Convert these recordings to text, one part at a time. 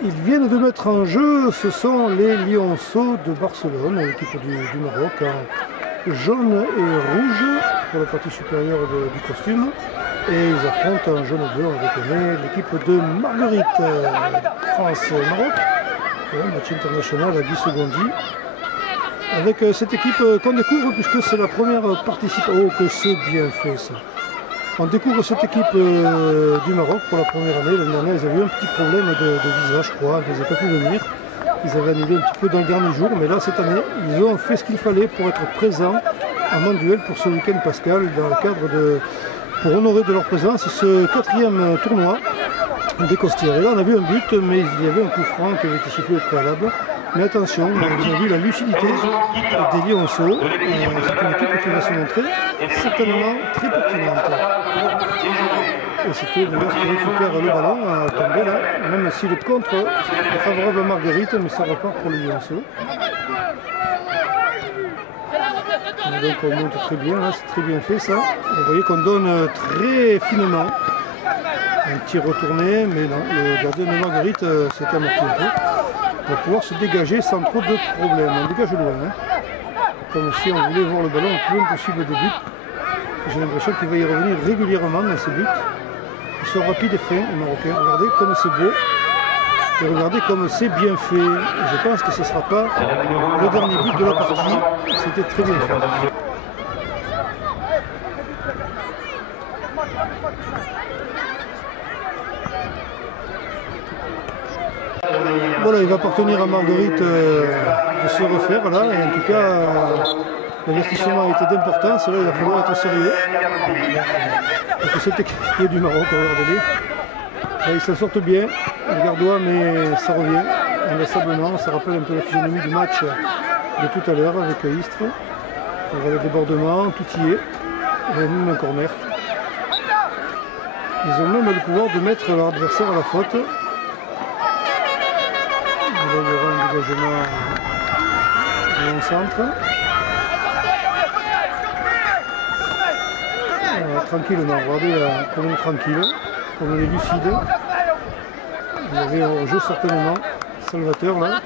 Ils viennent de mettre en jeu, ce sont les Lionceaux de Barcelone, l'équipe du Maroc, en jaune et rouge pour la partie supérieure du costume. Et ils affrontent en jaune et bleu, on reconnaît, l'équipe de Marguerite, France-Maroc, match international à 10 secondes. Avec cette équipe qu'on découvre, puisque c'est la première participation. Oh, que c'est bien fait ça! On découvre cette équipe du Maroc pour la première année. L'année dernière, ils avaient eu un petit problème de visa, je crois. Ils n'avaient pas pu venir. Ils avaient annulé un petit peu dans le dernier jour. Mais là, cette année, ils ont fait ce qu'il fallait pour être présents à Manduel pour ce week-end pascal, dans le cadre pour honorer de leur présence ce 4e tournoi des Costières. Et là, on a vu un but, mais il y avait un coup franc qui avait été sifflé au préalable. Mais attention, vous avez vu la lucidité des Lionceaux. C'est une équipe qui va se montrer certainement très pertinente. Et c'était d'ailleurs qui récupère le ballon à tomber là, même si le contre est favorable à Marguerite, mais ça repart pour les Lionceaux. Donc on monte très bien, c'est très bien fait ça. Vous voyez qu'on donne très finement. Un tir retourné, mais non, le gardien de Marguerite s'est amorti un peu. Pour pouvoir se dégager sans trop de problèmes. On dégage loin, comme si on voulait voir le ballon le plus loin possible de but. J'ai l'impression qu'il va y revenir régulièrement dans ces buts. Ils sont rapides et fins, les Marocains. Regardez comme c'est beau et regardez comme c'est bien fait. Je pense que ce ne sera pas le dernier but de la partie. C'était très bien fait. Voilà, il va appartenir à Marguerite de se refaire là, et en tout cas, l'avertissement a été d'importance. Là, il va falloir être sérieux. Parce que cette équipe du Maroc, regardez-les. Là, ils s'en sortent bien, les Gardois, mais ça revient inlassablement. Ça rappelle un peu la physionomie du match de tout à l'heure avec Istres. On voit le débordement, tout y est. Et même un corner. Ils ont même le pouvoir de mettre leur adversaire à la faute. Là, il y aura un dégagement dans le centre. Tranquillement, regardez comme on est tranquille, comme on est lucide. Il y avait un jeu certainement salvateur là,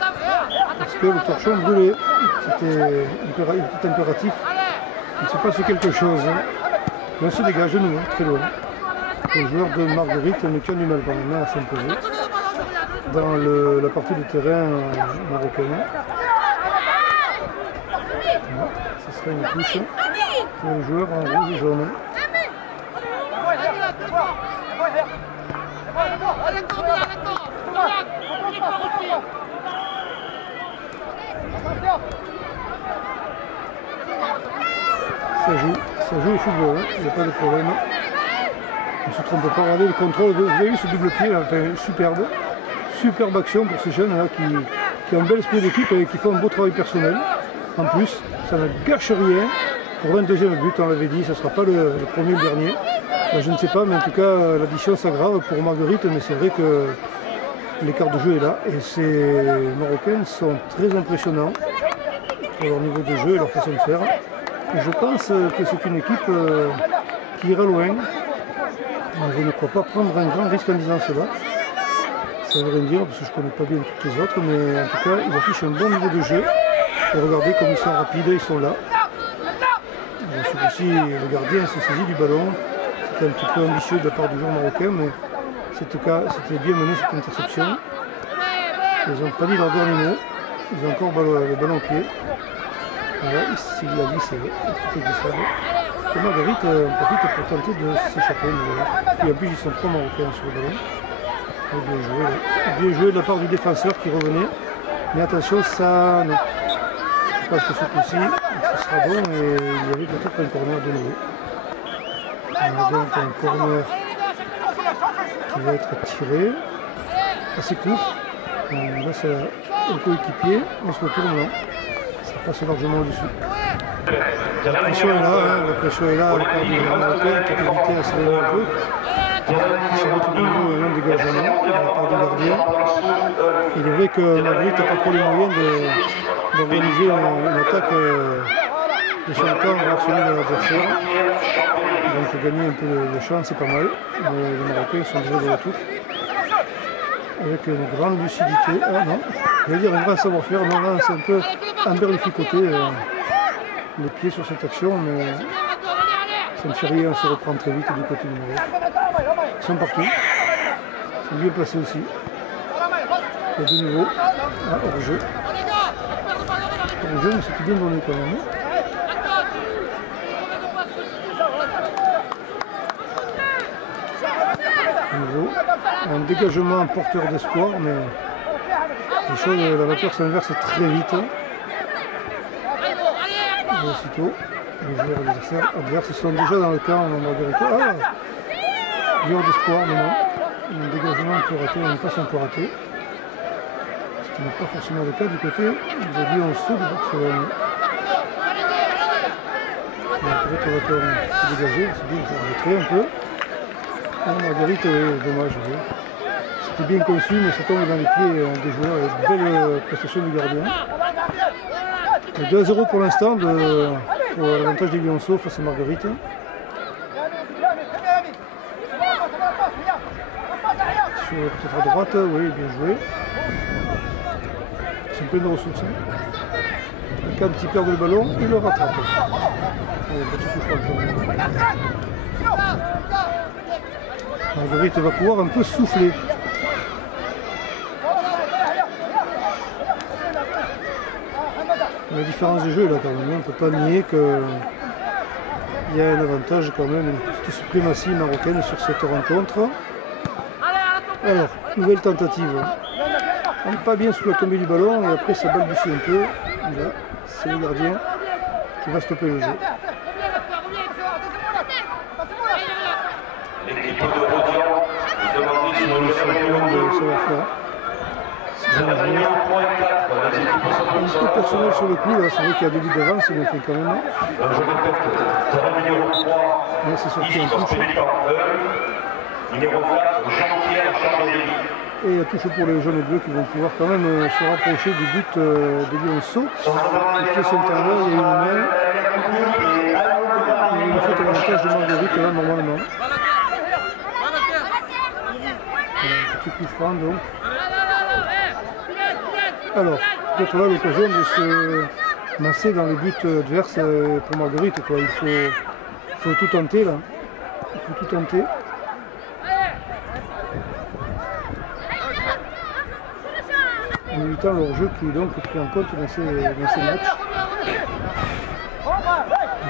parce que le torchon brûlait. C'était impératif. Il se passe quelque chose. Mais on se dégage de nous, très loin. Le joueur de Marguerite ne tient du mal quand même à s'imposer dans la partie du terrain marocaine. Ce serait une touche pour le joueur en rouge et jaune. Ça joue au football, il n'y a pas de problème. On ne se trompe pas, regardez le contrôle, vous avez vu ce double pied là, enfin, superbe. Superbe action pour ces jeunes là qui ont un bel esprit d'équipe et qui font un beau travail personnel. En plus, ça ne gâche rien. Pour un deuxième but, on l'avait dit, ce ne sera pas le premier ou le dernier. Là, je ne sais pas, mais en tout cas, l'addition s'aggrave pour Marguerite, mais c'est vrai que l'écart de jeu est là. Et ces Marocains sont très impressionnants pour leur niveau de jeu et leur façon de faire. Et je pense que c'est une équipe qui ira loin. Je ne crois pas prendre un grand risque en disant cela. Ça ne veut rien dire parce que je ne connais pas bien toutes les autres, mais en tout cas, ils affichent un bon niveau de jeu. Et regardez comme ils sont rapides, ils sont là. Celui-ci, le gardien s'est saisi du ballon. C'était un petit peu ambitieux de la part du joueur marocain, mais c'était bien mené cette interception. Ils n'ont pas dit leur dernier mot. Ils ont encore le ballon au pied. Voilà, il l'a dit, c'est petite glissade. Et Marguerite en profite pour tenter de s'échapper. Et en plus, ils sont 3 Marocains sur le ballon. Bien joué, là. Bien joué de la part du défenseur qui revenait. Mais attention, ça... Non. Je pense que ce coup-ci, ce sera bon et il y avait peut-être un corner de nouveau. On a donc un corner qui va être tiré. Assez court. Là, c'est un coéquipier. On se retourne là. Ça passe largement au-dessus. La pression est là, la pression est là à la part du Marocain qui est évité à s'élever un peu. Ça va tout de nouveau un dégagement de la part du gardien. Il est vrai que Marguerite n'a pas trop les moyens d'organiser une attaque de son camp vers celui de l'adversaire. Donc gagner un peu de chance, c'est pas mal. Mais les Marocains sont déjà de retour. avec une grande lucidité. Ah non, je vais dire un grand savoir-faire. Non, là c'est un peu emberlificoté les pieds sur cette action, mais ça ne fait rien, on se reprend très vite du côté du Maroc. Ils sont partout, ils sont bien placés aussi. Et de nouveau, hors-jeu. Hors-jeu, mais c'était bien donné quand même. De nouveau, un dégagement porteur d'espoir, mais les choses, la vapeur s'inverse très vite. Et aussitôt, les joueurs adverses sont déjà dans le camp Margarito. Ah, joueur d'espoir maintenant. Un dégagement un peu raté, une passe un peu ratée. Ce qui n'est pas forcément le cas du côté de Lyon-Sceaux de Barcelone. Peut-être qu'on va se dégager, c'est bien, ça va rentrer un peu. Ah, Margarito, dommage. Oui. C'était bien conçu, mais ça tombe dans les pieds des joueurs. Et belle prestation du gardien. 2-0 pour l'instant pour l'avantage des Lyon-Sceaux face à Marguerite. Peut-être à droite, oui, bien joué. Ils sont pleins de ressources. Et quand il perd le ballon, il le rattrape. Marguerite va pouvoir un peu souffler. La différence de jeu là quand même, on ne peut pas nier qu'il y a un avantage quand même, une petite suprématie marocaine sur cette rencontre. Alors, nouvelle tentative. On n'est pas bien sous la tombée du ballon et après ça balbutie un peu. Là, c'est le gardien qui va stopper le jeu. Un peu personnel sur le coup, là, c'est vrai qu'il y a 2 buts d'avance, mais on fait quand même. Là, c'est sorti en touche. Et la touche pour les jaunes bleus qui vont pouvoir quand même se rapprocher du but de Lyon-Sceaux. Les pieds sont en l'air, il y a une main. Il y a une faute à l'avantage de Marguerite là, normalement. Voilà, un petit coup franc donc. Alors, peut-être là l'occasion de se masser dans les buts adverses pour Marguerite. Quoi. Il faut tout tenter là. Il faut tout tenter. En évitant leur jeu qui est donc pris en compte dans ces matchs.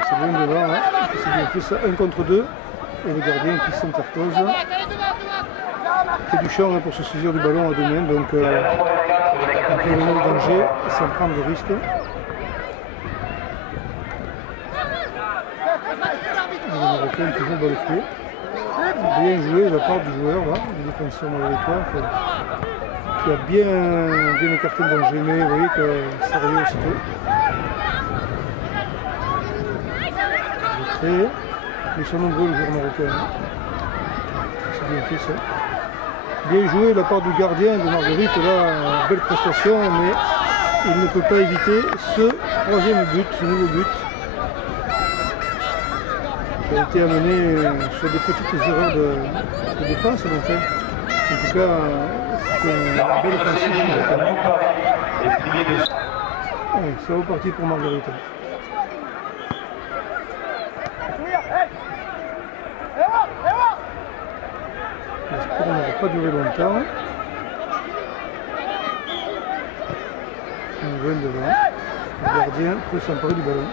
C'est bien devant, hein. C'est bien fait ça, 1 contre 2. Et le gardien qui s'interpose. C'est du champ hein, pour se saisir du ballon à 2 mains. Donc, un peu le danger sans prendre de risque. Le Marocain toujours dans le pied. Bien joué de la part du joueur, là, du défenseur marocain, qui a bien écarté le danger, mais vous voyez que ça revient aussitôt. Retrait. Ils sont nombreux les joueurs marocains. C'est bien fait ça. Bien joué de la part du gardien de Marguerite, là, belle prestation, mais il ne peut pas éviter ce 3e but, ce nouveau but, qui a été amené sur des petites erreurs de défense, en fait. En tout cas, c'était une belle offensive. Allez, c'est reparti pour Marguerite. L'espoir n'aura pas duré longtemps. On vient devant. Le gardien peut s'emparer du ballon.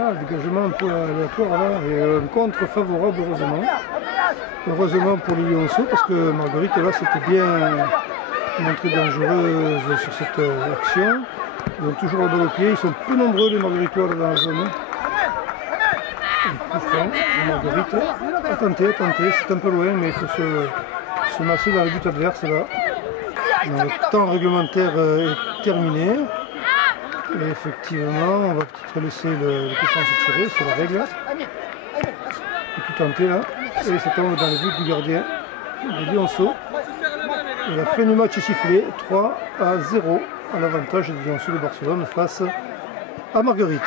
Ah, dégagement un peu aléatoire là. Et un contre favorable heureusement. Heureusement pour les Lyon-Sceaux parce que Marguerite là c'était bien montrée dangereuse sur cette action. Ils ont toujours la balle au pied. Ils sont peu nombreux les Margueritois dans la zone. Coup franc, Marguerite. Attendez, c'est un peu loin, mais il faut se masser dans les buts adverses là. Le temps réglementaire est terminé. Et effectivement, on va peut-être laisser le coup franc se tirer, c'est la règle. Il faut tout tenter là. Et ça tombe dans le but du gardien de Lyon-Sceaux. Et la fin du match est sifflée, 3-0 à l'avantage de Lyon-Sceaux de Barcelone face à Marguerite.